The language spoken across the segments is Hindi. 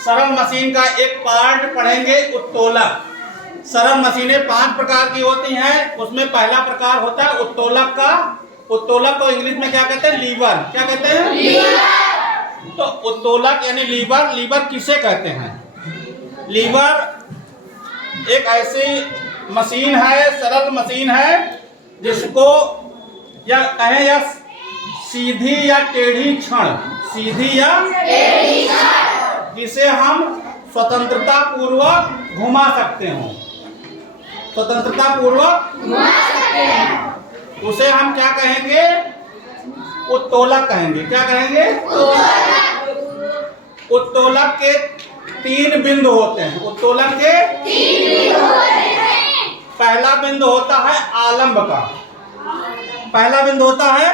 सरल मशीन का एक पार्ट पढ़ेंगे, उत्तोलक। सरल मशीनें 5 प्रकार की होती हैं। उसमें पहला प्रकार होता है उत्तोलक का। उत्तोलक को इंग्लिश में क्या कहते हैं? लीवर। क्या कहते हैं? लीवर। तो उत्तोलक यानी लीवर। लीवर किसे कहते हैं? लीवर एक ऐसी मशीन है, सरल मशीन है, जिसको या कहें या सीधी या टेढ़ी छड़, सीधी या टेढ़ी छड़, जिसे हम स्वतंत्रता पूर्वक घुमा सकते हो, स्वतंत्रता पूर्वक घुमा सकते हैं, उसे हम क्या कहेंगे? उत्तोलक कहेंगे। क्या कहेंगे? उत्तोलक के 3 बिंदु होते हैं। उत्तोलक के 3 बिंदु होते हैं। पहला बिंदु होता है आलंब का। पहला बिंदु होता है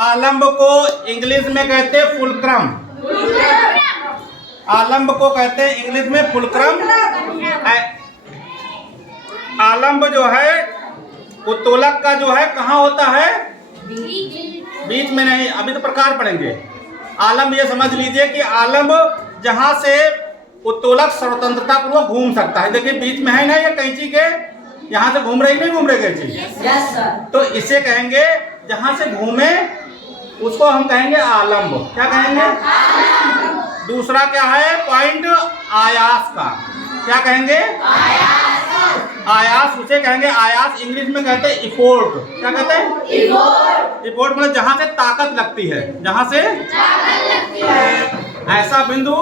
आलंब को इंग्लिश में कहते हैं फुलक्रम। आलंब को कहते हैं इंग्लिश में फुलक्रम। आलंब जो है उत्तोलक का जो है कहाँ होता है? बीच में नहीं। अभी तो प्रकार पढ़ेंगे। आलंब ये समझ लीजिए कि आलंब जहां से उत्तोलक स्वतंत्रता पूर्वक घूम सकता है। देखिए बीच में है ना, ये कैंची के यहाँ से घूम रही नहीं घूम रही कैंची, तो इसे कहेंगे जहां से घूमे उसको हम कहेंगे आलंब। क्या कहेंगे? दूसरा क्या है पॉइंट? आयास का। क्या कहेंगे? आयास उसे कहेंगे। आयास इंग्लिश में कहते हैं इफोर्ट। क्या कहते हैं? इफोर्ट मतलब जहां से ताकत लगती है, जहां से ऐसा बिंदु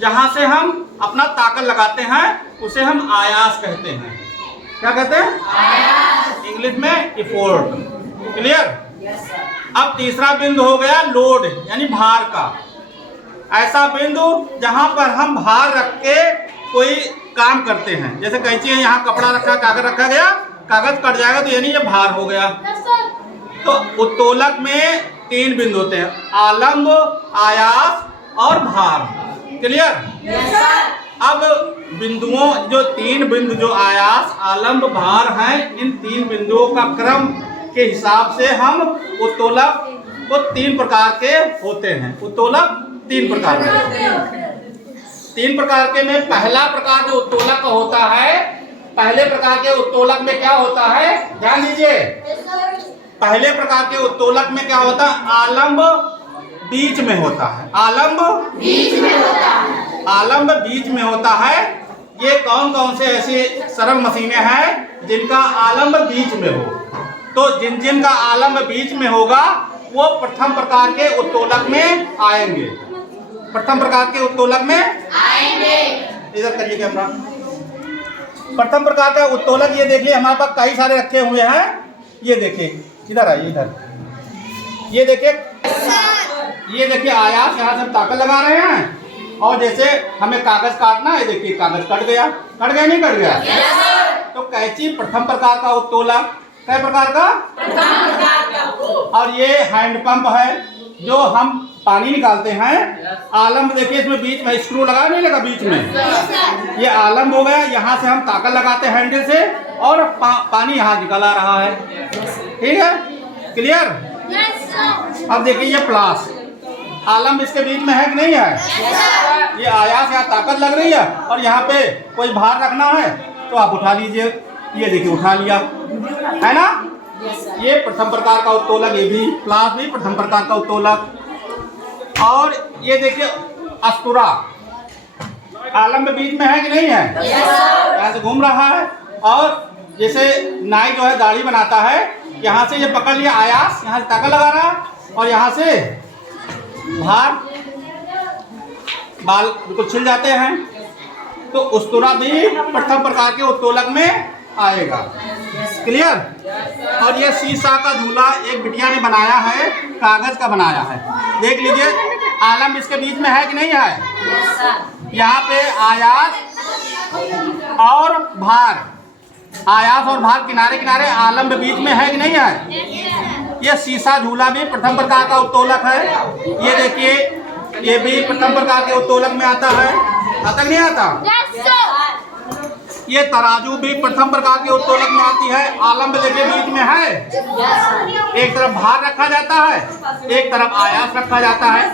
जहां से हम अपना ताकत लगाते हैं उसे हम आयास कहते हैं। क्या कहते हैं? आयास। इंग्लिश में इफोर्ट। क्लियर? अब तीसरा बिंदु हो गया लोड यानी भार का। ऐसा बिंदु जहां पर हम भार रख के कोई काम करते हैं। जैसे कैंची है, यहाँ कपड़ा रखा, कागज रखा गया, कागज कट जाएगा तो यानी ये भार हो गया। तो उत्तोलक में 3 बिंदु होते हैं, आलंब, आयास और भार। क्लियर? अब बिंदुओं जो 3 बिंदु जो आयास, आलंब, भार हैं, इन 3 बिंदुओं का क्रम के हिसाब से हम उत्तोलक को 3 प्रकार के होते हैं। उत्तोलक 3 प्रकार के। 3 प्रकार के में पहला प्रकार जो उत्तोलक का होता है, पहले प्रकार के उत्तोलक में क्या होता है? ध्यान दीजिए। पहले प्रकार के उत्तोलक में क्या होता है? आलंब बीच में होता है। आलंब बीच में होता है। आलंब बीच में होता है। ये कौन कौन से ऐसी सरल मशीनें हैं जिनका आलंब बीच में हो? तो जिन जिन का आलंब बीच में होगा वो प्रथम प्रकार के उत्तोलक में आएंगे। प्रथम प्रकार के उत्तोलक में आएंगे। इधर करिए कैमरा। प्रथम प्रकार का उत्तोलक ये देखिए हमारे पास कई सारे रखे हुए हैं। ये देखिए, इधर आइए, इधर ये देखिए, ये देखिए आयास, यहाँ से हम ताकत लगा रहे हैं और जैसे हमें कागज काटना है, देखिए कागज कट गया। कट गया नहीं कट गया? तो कैंची प्रथम प्रकार का उत्तोलक। कई प्रकार का? और ये हैंड पंप है जो हम पानी निकालते हैं। आलंब देखिए इसमें बीच में स्क्रू लगा नहीं लगा बीच में, ये आलंब हो गया। यहाँ से हम ताकत लगाते हैं हैंडल से और पानी यहाँ निकल आ रहा है। ठीक है? क्लियर? अब देखिए ये प्लास, आलंब इसके बीच में है कि नहीं है? ये आयास यहाँ ताकत लग रही है और यहाँ पे कोई भार रखना है तो आप उठा लीजिए। ये देखिए उठा लिया, है ना? ये प्रथम प्रकार का उत्तोलक। ये भी प्लास भी प्रथम प्रकार का उत्तोलक। और ये देखिए अस्तुरा, आलंब बीच में है कि नहीं है? यहाँ से घूम रहा है और जैसे नाई जो है दाढ़ी बनाता है, यहाँ से ये पकड़ लिया आयास, यहाँ से ताकत लगा रहा और यहाँ से भार, बाल बिल्कुल छिल जाते हैं। तो अस्तुरा भी प्रथम प्रकार के उत्तोलक में आएगा। क्लियर? और ये शीशा का झूला एक बिटिया ने बनाया है, कागज का बनाया है। देख लीजिए आलंब इसके बीच में है कि नहीं है? यहाँ पे आयास और भार, आयास और भार किनारे किनारे, आलंब बीच में है कि नहीं है? ये शीशा झूला भी प्रथम प्रकार का उत्तोलक है। ये देखिए ये भी प्रथम प्रकार के उत्तोलक में आता है। आता नहीं आता? ये तराजू भी प्रथम प्रकार के उत्तोलक में आती है। आलंब देखिए बीच में है, एक तरफ भार रखा जाता है, एक तरफ आयास रखा जाता है।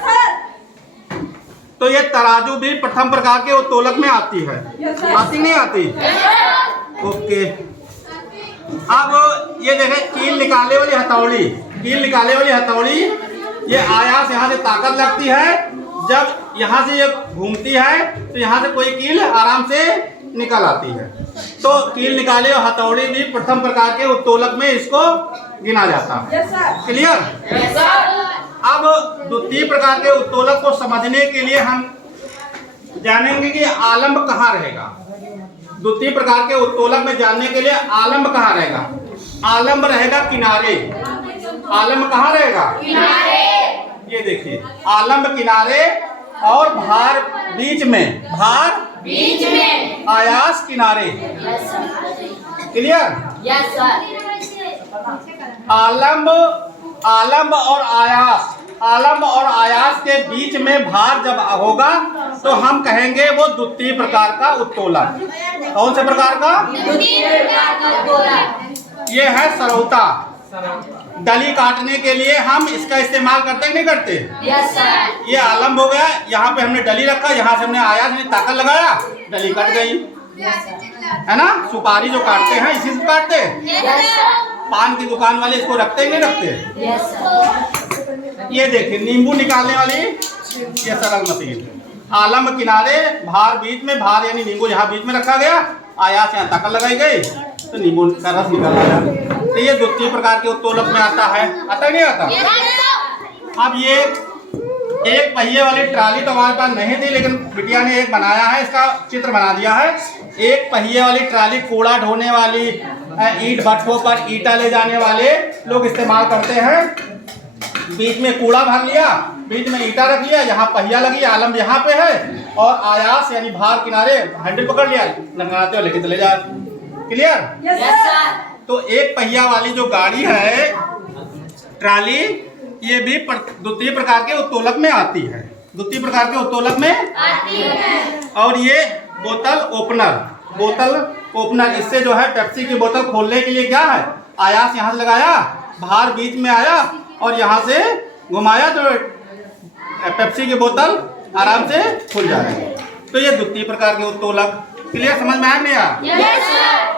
तो ये तराजू भी प्रथम प्रकार के उत्तोलक में आती है। आती नहीं आती? ओके। अब ये देखें, कील निकालने वाली हथौड़ी, कील निकालने वाली हथौड़ी, ये आयास यहाँ से ताकत लगती है। जब यहाँ से ये घूमती है तो यहाँ से कोई कील आराम से निकल आती है। तो कील निकाले और हथौड़ी भी प्रथम प्रकार के उत्तोलक में इसको गिना जाता है। क्लियर? अब द्वितीय प्रकार के उत्तोलक को समझने के लिए हम जानेंगे कि आलंब कहाँ रहेगा। द्वितीय प्रकार के उत्तोलक में जानने के लिए आलंब कहाँ रहेगा? आलंब रहेगा किनारे। आलंब कहाँ रहेगा? किनारे। ये देखिए, आलंब किनारे और भार बीच में, भार बीच में, आयास किनारे। क्लियर? Yes sir. आलंब, आलंब और आयास, आलंब और आयास के बीच में भार जब होगा तो हम कहेंगे वो द्वितीय प्रकार का उत्तोलक। कौन से प्रकार का? द्वितीय प्रकार का उत्तोलक। ये है सरौता। डली काटने के लिए हम इसका इस्तेमाल करते हैं, नहीं करते? Yes sir. ये आलंब हो गया, यहाँ पे हमने डली रखा, यहाँ से हमने आयास में ताकत लगाया, डली कट गई, है ना? सुपारी जो काटते हैं इसी से काटते हैं। पान की दुकान वाले इसको रखते नहीं रखते? ये देखिए, नींबू निकालने वाली ये सरल मशीन। आलंब किनारे, भार बीच में, भार यानी नींबू यहाँ बीच में रखा गया, आयास यहाँ ताकत लगाई गई तो नींबू का रस निकल आया। तो ये द्वितीय प्रकार के उत्तोलक में आता है। आता नहीं आता? अब ये एक पहिए वाली ट्राली तो हमारे पास नहीं थी, लेकिन बिटिया ने एक बनाया है, इसका चित्र बना दिया है। एक पहिए वाली ट्राली कूड़ा ढोने वाली, ईंट भट्ठों पर ईंटा ले जाने वाले लोग इस्तेमाल करते हैं। बीच में कूड़ा भर लिया, बीच में ईंटा रख लिया, यहाँ पहिया लगी, आलंब यहाँ पे है और आयास यानी भार किनारे हैंडल पकड़ लिया, लंगाते हो लेके चले जा। क्लियर? Yes sir. तो एक पहिया वाली जो गाड़ी है, ट्राली, ये भी द्वितीय प्रकार के उत्तोलक में आती है। द्वितीय प्रकार के उत्तोलक में आती है। और ये बोतल ओपनर, बोतल ओपनर, इससे जो है पेप्सी की बोतल खोलने के लिए क्या है, आयास यहाँ से लगाया, भार बीच में आया और यहाँ से घुमाया तो पेप्सी की बोतल आराम से खुल जाएगी। तो ये द्वितीय प्रकार के उत्तोलक। क्लियर? समझ में आया नहीं आया? Yes sir.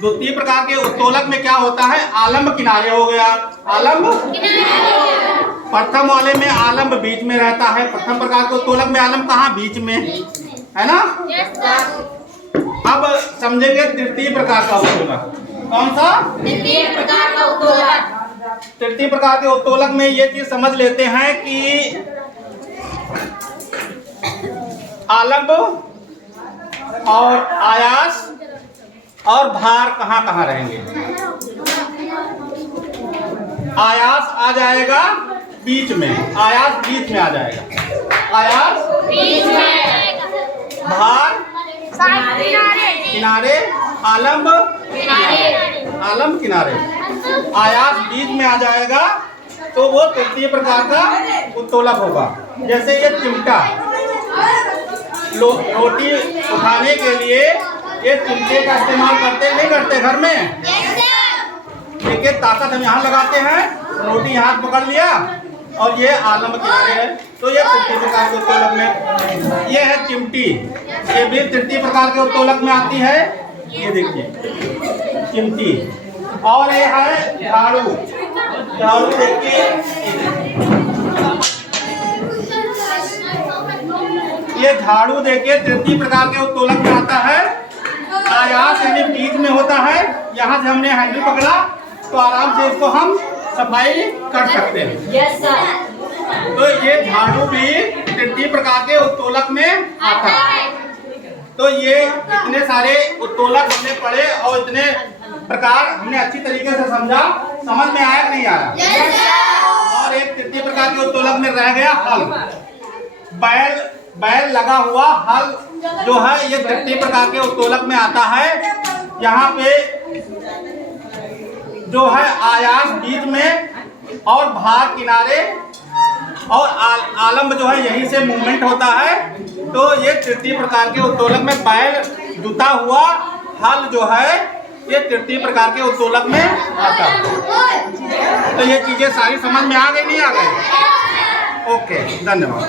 द्वितीय प्रकार के उत्तोलक में क्या होता है? आलंब किनारे हो गया, आलंब किनारे। प्रथम वाले में आलंब बीच में रहता है। प्रथम प्रकार के उत्तोलक में आलंब कहाँ? बीच में, है ना? Yes sir. अब समझेंगे तृतीय प्रकार का उत्तोलक। कौन सा? तृतीय प्रकार का उत्तोलक। तृतीय प्रकार के उत्तोलक में ये चीज समझ लेते हैं कि आलंब और आयास और भार कहाँ कहाँ रहेंगे। आयास आ जाएगा बीच में, आयास बीच में आ जाएगा, आयास बीच में, भार किनारे, आलंब किनारे, आलंब किनारे, आयास बीच में आ जाएगा तो वो तृतीय प्रकार का उत्तोलक होगा। जैसे ये चिमटा, रोटी उठाने के लिए ये चिमटे का इस्तेमाल करते नहीं करते घर में? देखिए, ताकत हम यहाँ लगाते हैं, रोटी हाथ पकड़ लिया और ये आलंब किनारे है, तो ये तृतीय प्रकार के उत्तोलक में। ये है चिमटी, ये भी तृतीय प्रकार के उत्तोलक में आती है। ये देखिए चिमटी। और ये है झाड़ू, झाड़ू देखिए, ये झाड़ू देखिए तृतीय प्रकार के उत्तोलक में आता है। आयास यानी बीच में होता है, यहाँ से हमने हैंडल पकड़ा तो आराम से इसको हम सफाई कर सकते हैं। Yes sir. तो ये झाड़ू भी तृतीय प्रकार के उत्तोलक में आता है। तो ये इतने सारे उत्तोलक हमने पढ़े और इतने प्रकार हमने अच्छी तरीके से समझा। समझ में आया कि नहीं आया? और एक तृतीय प्रकार के उत्तोलक में रह गया हल। बैल लगा हुआ हल जो है ये तृतीय प्रकार के उत्तोलक में आता है। यहाँ पे जो है आयास बीच में और भार किनारे और आलंब जो है यहीं से मूवमेंट होता है। तो ये तृतीय प्रकार के उत्तोलक में बैल जुता हुआ हल जो है ये तृतीय प्रकार के उत्तोलक में आता है। तो ये चीजें सारी समझ में आ गई नहीं आ गई? ओके, धन्यवाद।